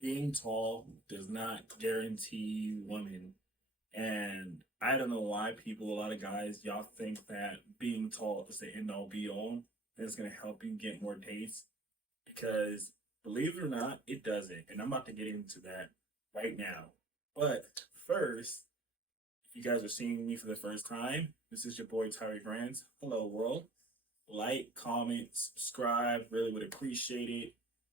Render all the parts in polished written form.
Being tall does not guarantee women. And I don't know why people, a lot of guys, y'all think that being tall is the end all be all. That's going to help you get more dates. Because believe it or not, it doesn't. And I'm about to get into that right now. But first, if you guys are seeing me for the first time, this is your boy Tyreek Grants. Hello, world. Like, comment, subscribe. Really would appreciate it.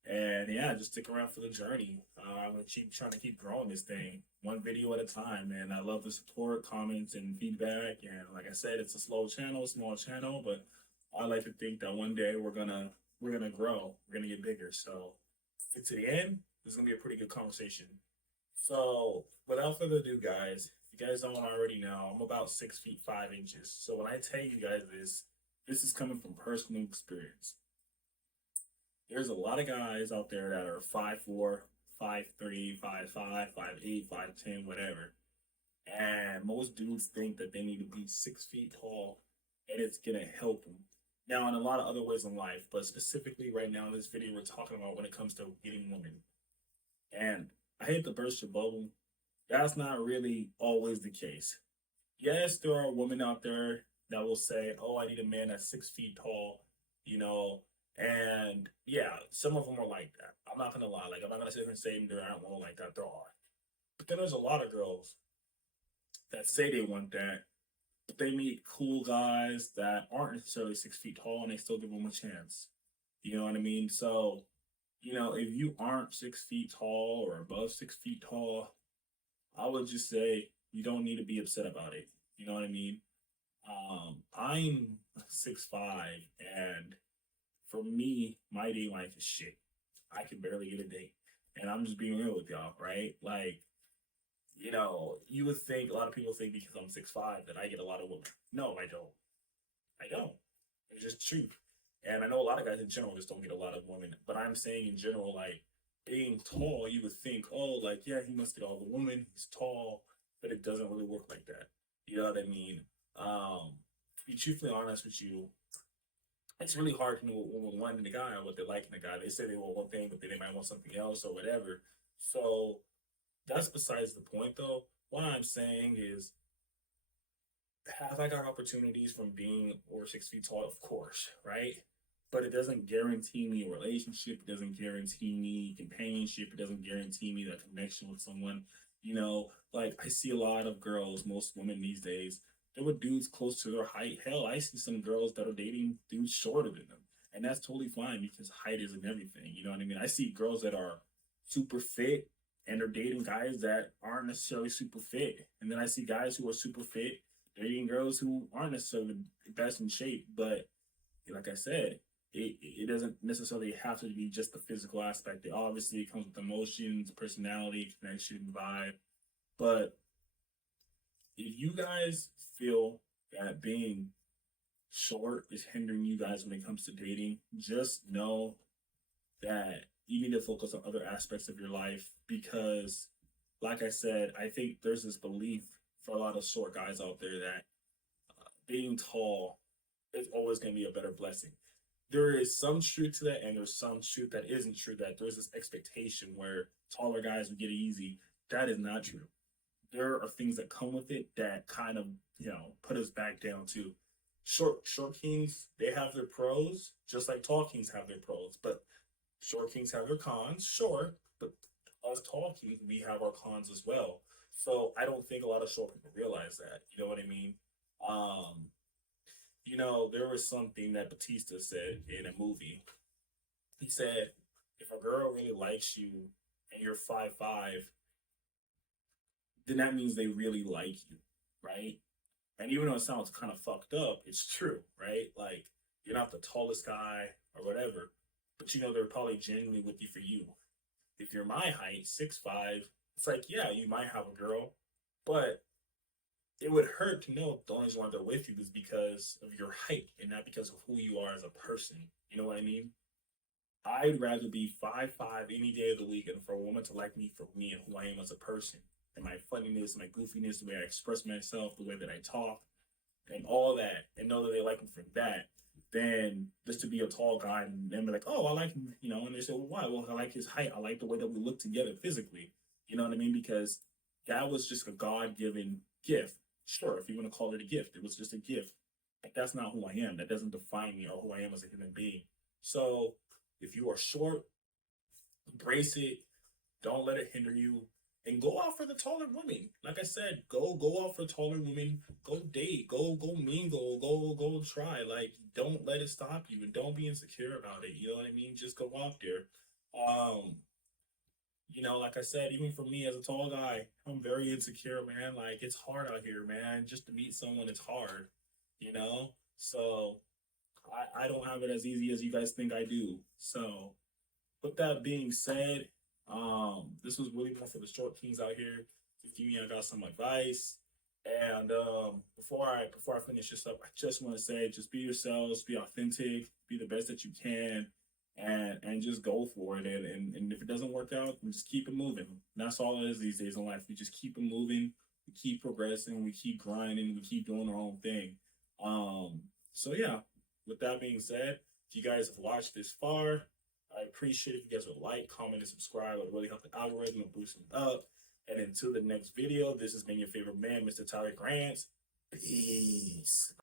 And yeah, just stick around for the journey. I'm gonna keep trying to keep growing this thing one video at a time. And I love the support, comments, and feedback. And like I said, it's a small channel, but I like to think that one day we're gonna grow. We're gonna get bigger. So get to the end, this is gonna be a pretty good conversation. So without further ado, guys, if you guys don't already know, I'm about 6 feet 5 inches. So when I tell you guys this is coming from personal experience. There's a lot of guys out there that are 5'4", 5'3", 5'5", 5'8", 5'10", whatever. And most dudes think that they need to be 6 feet tall and it's gonna help them. Now, in a lot of other ways in life, but specifically right now in this video, we're talking about when it comes to getting women. And I hate to burst your bubble. That's not really always the case. Yes, there are women out there that will say, "Oh, I need a man that's 6 feet tall," you know, and yeah, some of them are like that. I'm not gonna lie, like I'm not gonna sit here and say there aren't women like that. There are, but then there's a lot of girls that say they want that, but they meet cool guys that aren't necessarily 6 feet tall, and they still give them a chance. You know what I mean? So, if you aren't 6 feet tall or above 6 feet tall, I would just say you don't need to be upset about it. You know what I mean? I'm 6'5", and for me, my date life is shit. I can barely get a date, and I'm just being real with y'all, right? Like, you would think a lot of people think because I'm 6'5" that I get a lot of women. No, I don't. I don't. It's just true. And I know a lot of guys in general just don't get a lot of women, but I'm saying in general, like being tall, you would think, oh, like yeah, he must get all the women. He's tall, but it doesn't really work like that. You know what I mean? To be truthfully honest with you, it's really hard to know what women want in a guy or what they like in a guy. They say they want one thing, but then they might want something else or whatever. So that's besides the point, though. What I'm saying is, have I got opportunities from being over 6 feet tall? Of course, right? But it doesn't guarantee me a relationship. It doesn't guarantee me companionship. It doesn't guarantee me that connection with someone. Like I see a lot of girls, most women these days, they're with dudes close to their height. Hell, I see some girls that are dating dudes shorter than them. And that's totally fine because height isn't everything. You know what I mean? I see girls that are super fit and they're dating guys that aren't necessarily super fit. And then I see guys who are super fit dating girls who aren't necessarily the best in shape. But like I said, it doesn't necessarily have to be just the physical aspect. It obviously comes with emotions, personality, connection, vibe. But if you guys feel that being short is hindering you guys when it comes to dating, just know that you need to focus on other aspects of your life because, like I said, I think there's this belief for a lot of short guys out there that being tall is always going to be a better blessing. There is some truth to that, and there's some truth that isn't true. That there's this expectation where taller guys would get it easy. That is not true. There are things that come with it that kind of put us back down to short kings. They have their pros, just like tall kings have their pros. But short kings have their cons, sure. But us tall kings, we have our cons as well. So I don't think a lot of short people realize that. You know what I mean? Um, there was something that Batista said in a movie. He said, if a girl really likes you and you're 5'5", then that means they really like you, right? And even though it sounds kind of fucked up, it's true, right? Like, you're not the tallest guy or whatever, but they're probably genuinely with you for you. If you're my height, 6'5", it's like, yeah, you might have a girl, but it would hurt to know the only reason why they're with you is because of your height and not because of who you are as a person. You know what I mean? I'd rather be 5'5" any day of the week and for a woman to like me for me and who I am as a person. And my funniness, my goofiness, the way I express myself, the way that I talk, and all that, and know that they like me for that, than just to be a tall guy and then be like, oh, I like him, you know, and they say, well, why? Well, I like his height. I like the way that we look together physically. You know what I mean? Because that was just a God given gift. Sure, if you want to call it a gift, it was just a gift. Like, that's not who I am. That doesn't define me or who I am as a human being. So if you are short, embrace it. Don't let it hinder you. And go out for the taller women. Like I said, go out for taller women. Go date. Go mingle. Go try. Like, don't let it stop you, and don't be insecure about it. You know what I mean? Just go out there. You know, like I said, even for me as a tall guy, I'm very insecure, man. Like, it's hard out here, man. Just to meet someone, it's hard. You know? So I don't have it as easy as you guys think I do. So with that being said, this was really more for the short kings out here. If you I got some advice. And before I finish this up, I just want to say, just be yourselves, be authentic, be the best that you can, and just go for it. And if it doesn't work out, then just keep it moving. And that's all it is these days in life. We just keep it moving, we keep progressing, we keep grinding, we keep doing our own thing. So yeah, with that being said, if you guys have watched this far, I appreciate it if you guys would like, comment, and subscribe. It would really help the algorithm and boost it up. And until the next video, this has been your favorite man, Mr. Tyler Grant. Peace.